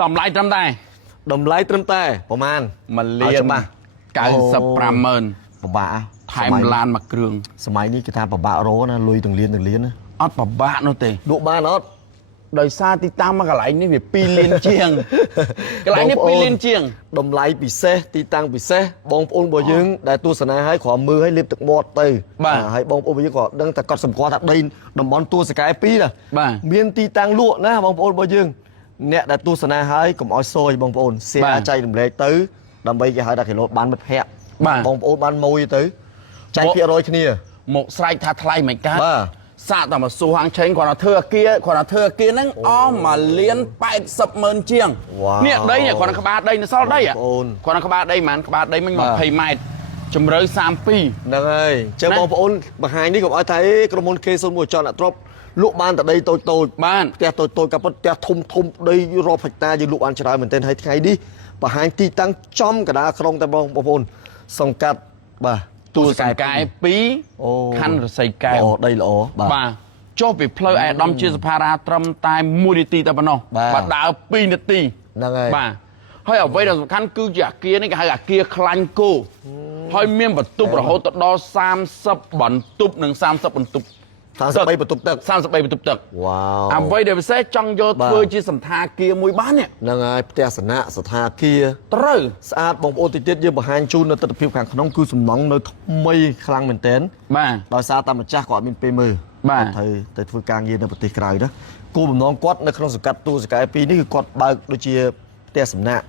đầm lại trăm tay តម្លៃត្រឹមតែប្រហែល mà liền cái sập pram mơn ពិបាក thay lan mặc cường សម័យនេះគេថាពិបាករកណាលុយទាំងលានណា ót bà bạ nó tê លក់បានអត់ đời xa thì tam mà cái lại này bị pi liên chiêng cái lại này pi liên chiêng តម្លៃពិសេសទីតាំងពិសេសបងប្អូនរបស់យើងដែលទស្សនាឲ្យក្រមើលឲ្យលៀបទឹកមាត់ទៅហើយបងប្អូនរបស់យើងក៏ដឹងតែកត់សម្គាល់ថាដីតំបន់ទួលសកែ2ណាមានទីតាំងលក់ណាបងប្អូនរបស់យើងអ្នកដែលទស្សនាហើយកុំឲ្យសយបងប្អូន share ចែករំលែកទៅដើម្បីគេហៅថាគេលោតបានមិត្តភ័ក្តិបងប្អូនបានម៉ួយទៅចែកភាគរយគ្នា một sải thà thay mày cá បាទ xạ tao mà xu hàng chén còn là thưa kia nắng o mà liên bại sập mơn chiêng nè đây nè còn là ba đây nó sau đây à còn là ba đây mà ba đây mình một thầy mày chấm rơi sam pi ហ្នឹងហើយចឹងបងប្អូនបង្ហាញនេះកុំឲ្យថាក្រុមហ៊ុន K01 ចន់អាត្រប់លក់បានតែដីតូចៗបានផ្ទះតូចៗក៏ប៉ុន្តែផ្ទះធំដីរាប់ហិកតាយើងលក់បានច្រើនមែនទែនហើយថ្ងៃនេះបង្ហាញទីតាំងចំកណ្ដាលក្រុងតែបងប្អូនសង្កាត់បាទ tu sải cái pí khăn rồi sải cái đây là bà cho bị plei ai đâm chia para trâm tai mua đi ti ta bên nó bà đào pi nè ti bà hơi ở đây là khăn cứ giả kia này cái kia khăn cô hơi miên bật tụp rồi hỗ trợ đo sam sập bẩn tụp nâng sam sập bẩn tụp 33 បន្ទប់ទឹក 33 បន្ទប់ទឹក វ៉ាវ អ្វីដែលពិសេសចង់យកធ្វើជាសន្តាគារមួយបាននេះ ហ្នឹងហើយផ្ទះសនៈសថាគារត្រូវស្អាតបងប្អូនតិចទៀតយើងបង្ហាញជូននៅទស្សនវិជ្ជាខាងក្នុងគឺសំណង់នៅថ្មីខ្លាំងមែនទែនបាទដោយសារតែម្ចាស់គាត់មានពេលមើលបាទត្រូវទៅធ្វើការងារនៅប្រទេសក្រៅណាគោលបំណងគាត់នៅក្នុងសង្កាត់ទូសកែ2នេះគឺគាត់បើកដូចជាផ្ទះសំណាក់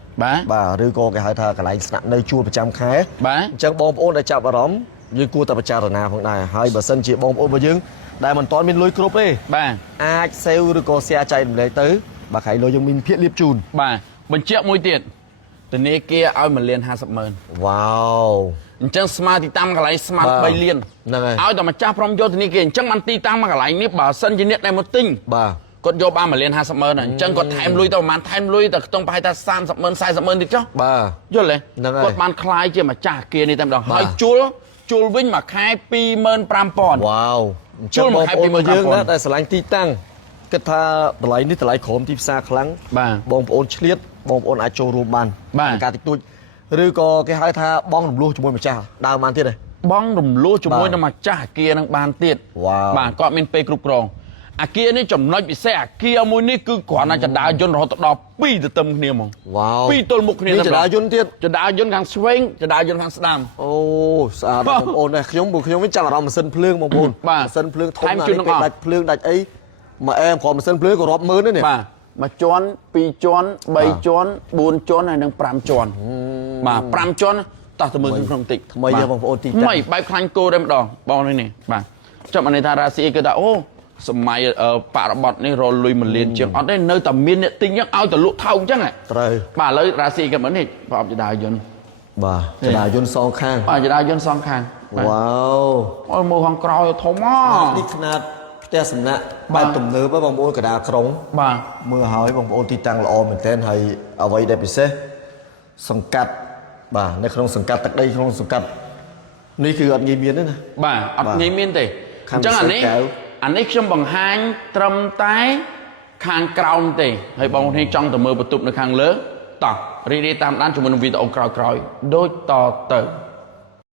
បាទឬក៏គេហៅថាកន្លែងស្នាក់នៅជួលប្រចាំខែបាទអញ្ចឹងបងប្អូនដែលចាប់អារម្មណ៍យើងគួរតែពិចារណាផងដែរហើយបើសិនជាបងប្អូនរបស់យើងដែលមិនទាន់មានលុយគ្រប់ទេបាទអាចសេវឬក៏ share ចែករំលែកទៅបាទខៃលុយយើងមានភាគលៀបជូនបាទបញ្ជាក់មួយទៀតធនាគារឲ្យ1លាន50ម៉ឺនវ៉ាវអញ្ចឹងស្មើទីតាំងកន្លែងស្មើ3លានហ្នឹងហើយឲ្យតែម្ចាស់ព្រមយកធនាគារអញ្ចឹងបានទីតាំងមកកន្លែងនេះបើសិនជាអ្នកដែលមកទិញបាទគាត់យកបាន1លាន50ម៉ឺនអញ្ចឹងគាត់ថែមលុយទៅប្រហែលថែមលុយទៅខ្ទង់ប្រហែលថា30ម៉ឺន40ម៉ឺនទៀតចុះបាទយល់ទេគាត់បានខ្លាយជាម្ចាស់គារនេះតែម្ដងហើយជួលវិញមួយខែ25000វ៉ាវអញ្ចឹងបងប្អូនរបស់យើងណាដែលឆ្លាញ់ទីតាំងគិតថាតម្លៃនេះតម្លៃក្រោមទីផ្សារខ្លាំងបាទបងប្អូនឆ្លៀតបងប្អូនអាចចូលរួមបានការតិចតួចឬក៏គេហៅថាបងរំលោះជាមួយម្ចាស់ដើមបានទៀតទេបងរំលោះជាមួយនឹងម្ចាស់អាគារនឹងបានទៀតបាទគាត់មានពេលគ្រប់គ្រងអាគារនេះចំណុចពិសេសអាគារមួយនេះគឺគ្រាន់តែចដាយន្តរហូតដល់2ទទឹមគ្នាហ្មងវ៉ាវ2ទល់មុខគ្នាចដាយន្តទៀតចដាយន្តខាងឆ្វេងចដាយន្តខាងស្ដាំអូស្អាតបងប្អូនដែរខ្ញុំវិញចាំអារម្មណ៍ម៉ាស៊ីនភ្លើងបងប្អូនម៉ាស៊ីនភ្លើងធំណាស់ពេលដាច់ភ្លើងដាច់អីមកអែមគ្រាន់ម៉ាស៊ីនភ្លើងក៏រាប់ម៉ឺនដែរនេះបាទមួយជាន់2ជាន់3ជាន់4ជាន់ហើយនឹង5ជាន់បាទ5ជាន់តោះទៅមើលក្នុងតិចថ្មីបងប្អូនទីតាំងថ្មីបែបខ្លាញ់គោតែម្ដងបងនេះបាទចាំអានេះថារាស៊ីគឺថាអូសម័យបរិបត្តិនេះរលុយ1លានជាងអត់ទេនៅតែមានអ្នកទិញហ្នឹងឲ្យតែលក់ថោកអញ្ចឹងត្រូវបាទឥឡូវរាស៊ីក៏មិននេះប្រអប់ចដាយន្តបាទចដាយន្តសងខាងបាទចដាយន្តសងខាងវ៉ាវអូមើលខាងក្រោយធំមកនេះຂະຫນាតផ្ទះសំណាក់បែបទំនើបបងប្អូនកណ្ដាលក្រុងបាទមើលហើយបងប្អូនទីតាំងល្អមែនទែនហើយអ្វីដែលពិសេសសង្កាត់បាទនៅក្នុងសង្កាត់ទឹកដីក្នុងសង្កាត់នេះគឺអត់ងាយមានទេណាបាទអត់ងាយមានទេអញ្ចឹងអានេះខ្ញុំបង្ហាញត្រឹមតែខាងក្រោមទេហើយបងប្អូនចង់ទៅមើលបន្ទប់នៅខាងលើតោះរីករាយតាមដានជាមួយនឹងវីដេអូក្រោយៗដូចតទៅ